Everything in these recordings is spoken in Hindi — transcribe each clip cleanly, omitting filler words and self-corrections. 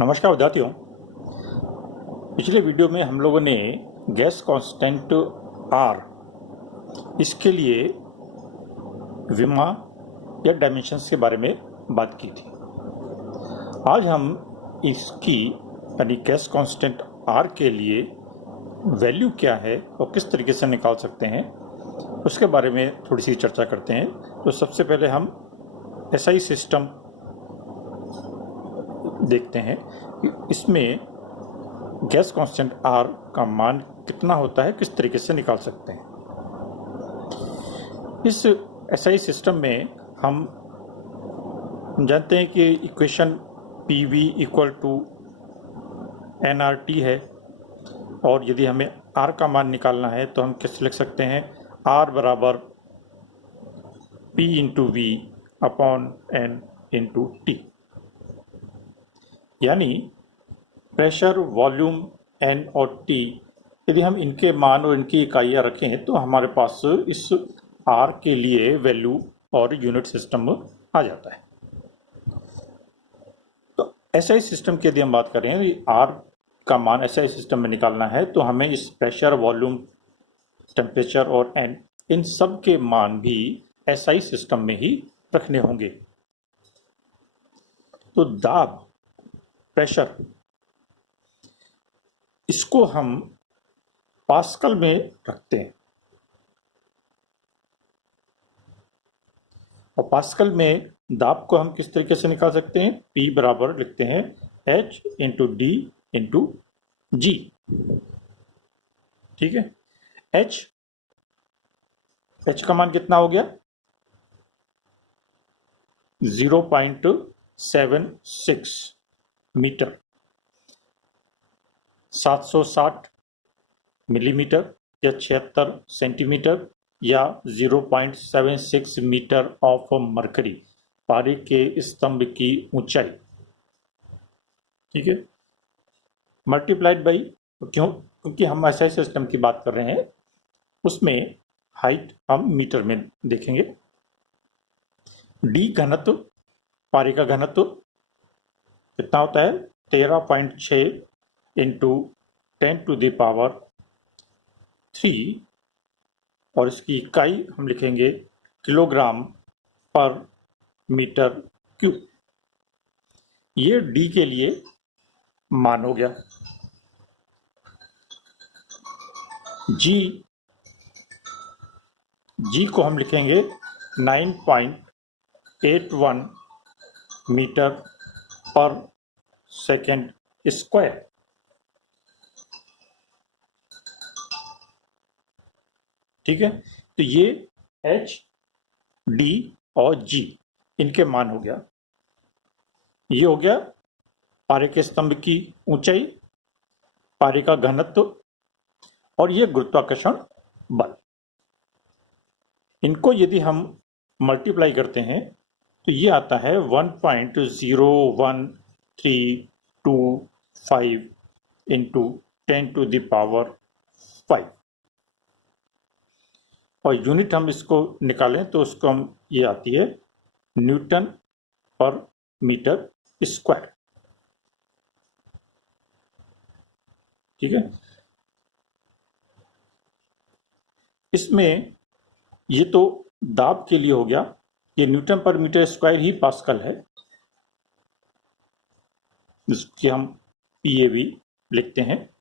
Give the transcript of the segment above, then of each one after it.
नमस्कार विद्यार्थियों। पिछले वीडियो में हम लोगों ने गैस कांस्टेंट आर इसके लिए विमा या डायमेंशंस के बारे में बात की थी। आज हम इसकी यानी गैस कांस्टेंट आर के लिए वैल्यू क्या है और किस तरीके से निकाल सकते हैं उसके बारे में थोड़ी सी चर्चा करते हैं। तो सबसे पहले हम एसआई सिस्टम देखते हैं कि इसमें गैस कांस्टेंट आर का मान कितना होता है, किस तरीके से निकाल सकते हैं। इस एसआई सिस्टम में हम जानते हैं कि equation P V equal to N R T है, और यदि हमें आर का मान निकालना है तो हम कैसे लिख सकते हैं, आर बराबर P into V upon N into T. यानी प्रेशर, वॉल्यूम, एन और टी, यदि हम इनके मान और इनकी इकाइयाँ रखें तो हमारे पास इस आर के लिए वैल्यू और यूनिट सिस्टम आ जाता है। तो एसआई सिस्टम की यदि हम बात करें, आर का मान एसआई सिस्टम में निकालना है तो हमें इस प्रेशर, वॉल्यूम, टेम्परेचर और एन, इन सब के मान भी एसआई सिस्टम में ही रखने होंगे। तो दाब, प्रेशर, इसको हम पास्कल में रखते हैं, और पास्कल में दाब को हम किस तरीके से निकाल सकते हैं, P बराबर लिखते हैं H इंटू डी इंटू जी। ठीक है, H का मान कितना हो गया, 0.76 मीटर, 760 मिलीमीटर या 76 सेंटीमीटर या 0.76 मीटर ऑफ मरकरी, पारे के स्तंभ की ऊंचाई। ठीक है, मल्टीप्लाइड बाई, क्यों? क्योंकि हम ऐसे सिस्टम की बात कर रहे हैं, उसमें हाइट हम मीटर में देखेंगे। डी घनत्व, पारे का घनत्व कितना होता है, 13.6 इंटू 10 टू द पावर 3, और इसकी इकाई हम लिखेंगे किलोग्राम पर मीटर क्यूब। ये डी के लिए मान हो गया। जी को हम लिखेंगे 9.81 मीटर पर सेकेंड स्क्वायर। ठीक है, तो ये एच, डी और जी, इनके मान हो गया। ये हो गया पारे के स्तंभ की ऊंचाई, पारे का घनत्व, और ये गुरुत्वाकर्षण बल। इनको यदि हम मल्टीप्लाई करते हैं तो ये आता है 1.01325 इंटू 10 टू द पावर 5, और यूनिट हम इसको निकालें तो उसको हम, ये आती है न्यूटन पर मीटर स्क्वायर। ठीक है, इसमें ये तो दाब के लिए हो गया, ये न्यूटन पर मीटर स्क्वायर ही पास्कल है, जिसकी हम पीएवी लिखते हैं।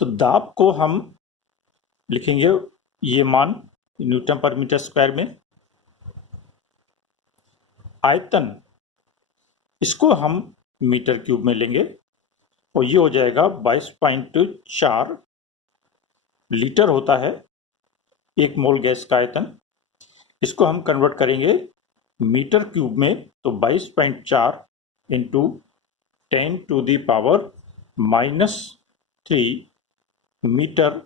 तो दाब को हम लिखेंगे ये मान न्यूटन पर मीटर स्क्वायर में। आयतन, इसको हम मीटर क्यूब में लेंगे, और ये हो जाएगा 22.4 लीटर होता है 1 मोल गैस का आयतन। इसको हम कन्वर्ट करेंगे मीटर क्यूब में, तो 22.4 into 10 to the power -3 metre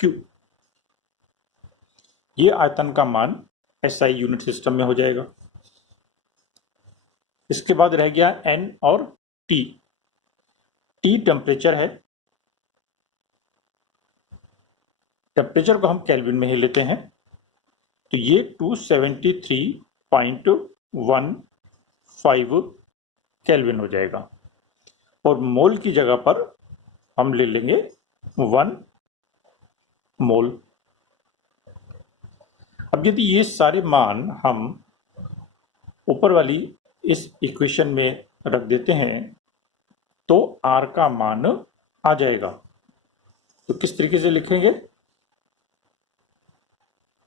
cube. ये आयतन का मान एसआई यूनिट सिस्टम में हो जाएगा। इसके बाद रह गया एन और टी। टी टेम्परेचर है, टेम्परेचर को हम केल्विन में ही लेते हैं, तो ये 273.15 केल्विन हो जाएगा। और मोल की जगह पर हम ले लेंगे 1 मोल। अब यदि ये सारे मान हम ऊपर वाली इस इक्वेशन में रख देते हैं तो R का मान आ जाएगा। तो किस तरीके से लिखेंगे?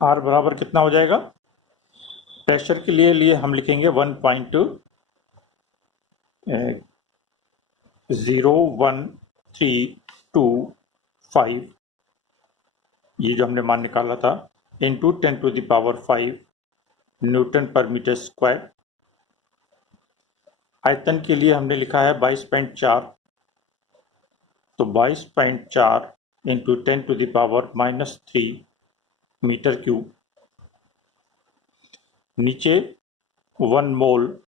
R बराबर कितना हो जाएगा? प्रेशर के लिए हम लिखेंगे 1.01325, ये जो हमने मान निकाला था, इंटू 10⁵ न्यूटन पर मीटर स्क्वायर। आयतन के लिए हमने लिखा है 22.4, तो 22.4 इंटू 10⁻³ मीटर क्यूब। नीचे 1 मोल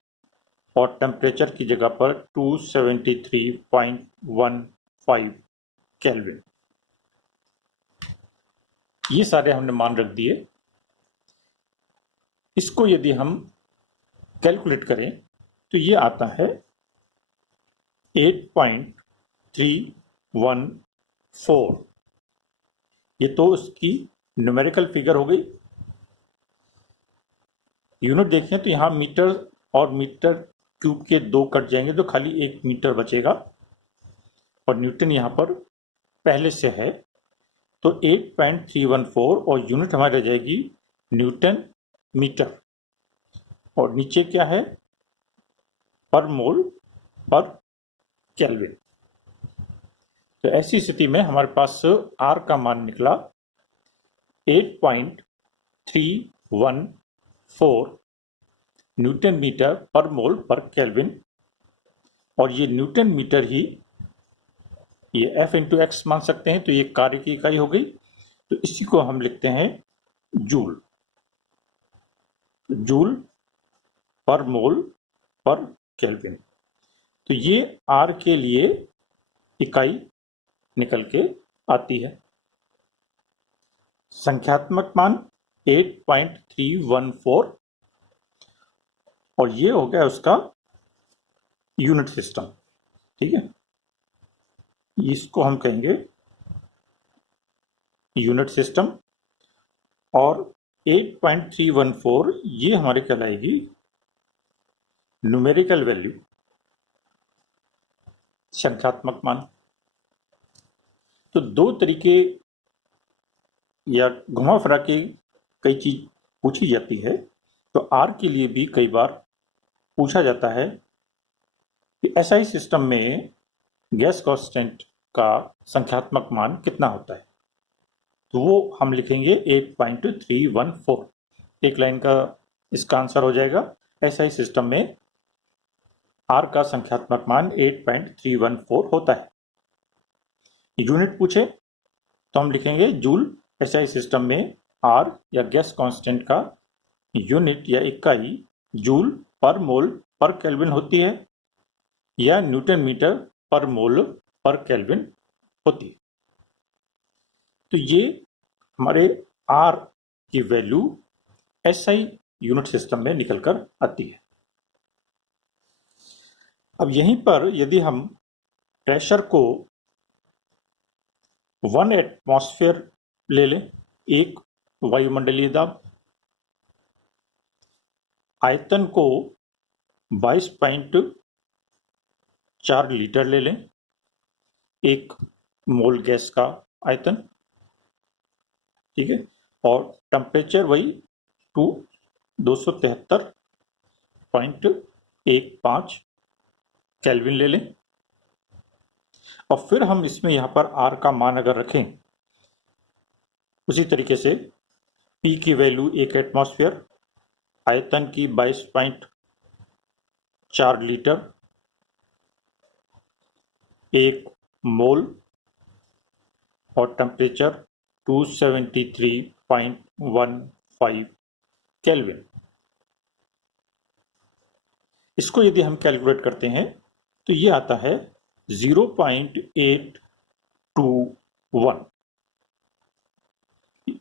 और टेम्परेचर की जगह पर 273.15 केल्विन। ये सारे हमने मान रख दिए। इसको यदि हम कैलकुलेट करें तो ये आता है 8.314। ये तो उसकी न्यूमेरिकल फिगर हो गई। यूनिट देखें तो यहाँ मीटर और मीटर क्यूब के 2 कट जाएंगे तो खाली 1 मीटर बचेगा, और न्यूटन यहाँ पर पहले से है तो 8.314 और यूनिट हमारी रह जाएगी न्यूटन मीटर। और नीचे क्या है? पर मोल पर केल्विन। तो ऐसी स्थिति में हमारे पास R का मान निकला 8.314 न्यूटन मीटर पर मोल पर केल्विन। और ये न्यूटन मीटर ही ये F इंटू एक्स मान सकते हैं, तो ये कार्य की इकाई हो गई। तो इसी को हम लिखते हैं जूल। जूल पर मोल पर केल्विन। तो ये R के लिए इकाई निकल के आती है। संख्यात्मक मान 8.314 और ये हो गया उसका यूनिट सिस्टम। ठीक है, इसको हम कहेंगे यूनिट सिस्टम। और 8.314 ये हमारे कहलाएगी न्यूमेरिकल वैल्यू, संख्यात्मक मान। तो 2 तरीके या घुमा फिरा के कई चीज पूछी जाती है। तो R के लिए भी कई बार पूछा जाता है कि SI सिस्टम में गैस कांस्टेंट का संख्यात्मक मान कितना होता है। तो वो हम लिखेंगे 8.314। एक लाइन का इसका आंसर हो जाएगा। SI सिस्टम में R का संख्यात्मक मान 8.314 होता है। यूनिट पूछे तो हम लिखेंगे जूल। SI सिस्टम में R या गैस कांस्टेंट का यूनिट या इकाई जूल पर मोल पर केल्विन होती है या न्यूटन मीटर पर मोल पर केल्विन होती है। तो ये हमारे R की वैल्यू SI यूनिट सिस्टम में निकलकर आती है। अब यहीं पर यदि हम प्रेशर को 1 एटमॉस्फेयर ले लें, 1 वायुमंडलीय दाब, आयतन को 22.4 लीटर ले लें, 1 मोल गैस का आयतन। ठीक है, और टेम्परेचर वही 273.15 केल्विन ले लें। और फिर हम इसमें यहां पर R का मान अगर रखें उसी तरीके से, P की वैल्यू 1 एटमॉस्फेयर, आयतन की 22.4 लीटर, 1 मोल और टेम्परेचर 273.15 केल्विन। इसको यदि हम कैलकुलेट करते हैं तो ये आता है 0.821।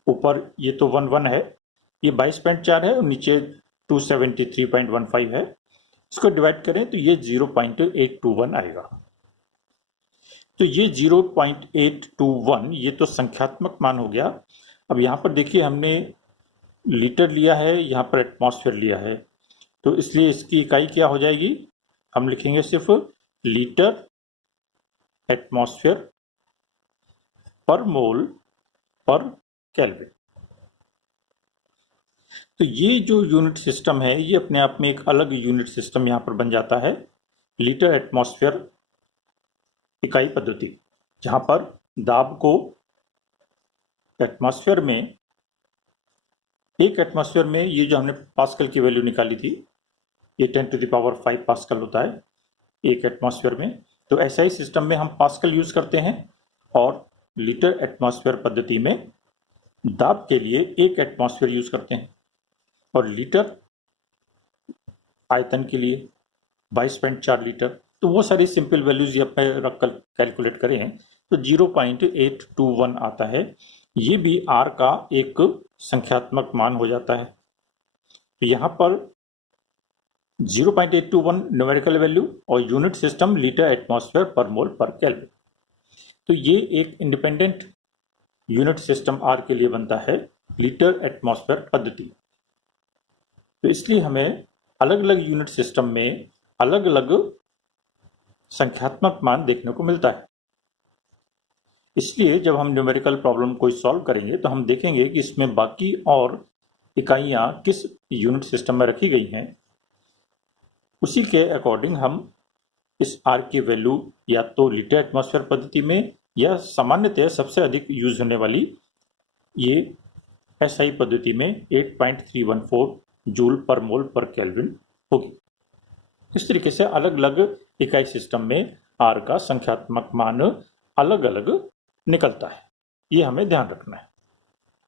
ऊपर ये तो 11 है, ये 22.4 है और नीचे 273.15 है। इसको डिवाइड करें तो ये 0.821 आएगा। तो ये 0.821 ये तो संख्यात्मक मान हो गया। अब यहाँ पर देखिए हमने लीटर लिया है, यहाँ पर एटमॉस्फेयर लिया है, तो इसलिए इसकी इकाई क्या हो जाएगी, हम लिखेंगे सिर्फ लीटर एटमॉस्फेयर पर मोल पर केल्विन। तो ये जो यूनिट सिस्टम है ये अपने आप में एक अलग यूनिट सिस्टम यहां पर बन जाता है, लीटर एटमॉस्फेयर इकाई पद्धति, जहां पर दाब को एटमॉस्फेयर में, एक एटमॉस्फेयर में ये जो हमने पास्कल की वैल्यू निकाली थी ये 10⁵ पास्कल होता है एक एटमॉस्फेयर में। तो ऐसा ही सिस्टम में हम पास्कल यूज करते हैं और लीटर एटमॉस्फेयर पद्धति में दाब के लिए एक एटमॉस्फेयर यूज करते हैं, और लीटर आयतन के लिए 22.4 लीटर। तो वो सारी सिंपल वैल्यूज ये पे रख कर कैलकुलेट करें तो 0.821 आता है। ये भी R का एक संख्यात्मक मान हो जाता है। तो यहाँ पर 0.821 न्यूमेरिकल वैल्यू और यूनिट सिस्टम लीटर एटमॉस्फेयर पर मोल पर केल्विन। तो ये एक इंडिपेंडेंट यूनिट सिस्टम R के लिए बनता है लीटर एटमॉस्फेयर पद्धति। तो इसलिए हमें अलग अलग यूनिट सिस्टम में अलग अलग संख्यात्मक मान देखने को मिलता है। इसलिए जब हम न्यूमेरिकल प्रॉब्लम को सॉल्व करेंगे तो हम देखेंगे कि इसमें बाकी और इकाइयां किस यूनिट सिस्टम में रखी गई हैं, उसी के अकॉर्डिंग हम इस R की वैल्यू या तो लीटर एटमॉस्फेयर पद्धति में या सामान्यतः सबसे अधिक यूज होने वाली ये SI पद्धति में 8.314 जूल पर मोल पर केल्विन होगी। इस तरीके से अलग अलग इकाई सिस्टम में R का संख्यात्मक मान अलग अलग निकलता है, ये हमें ध्यान रखना है।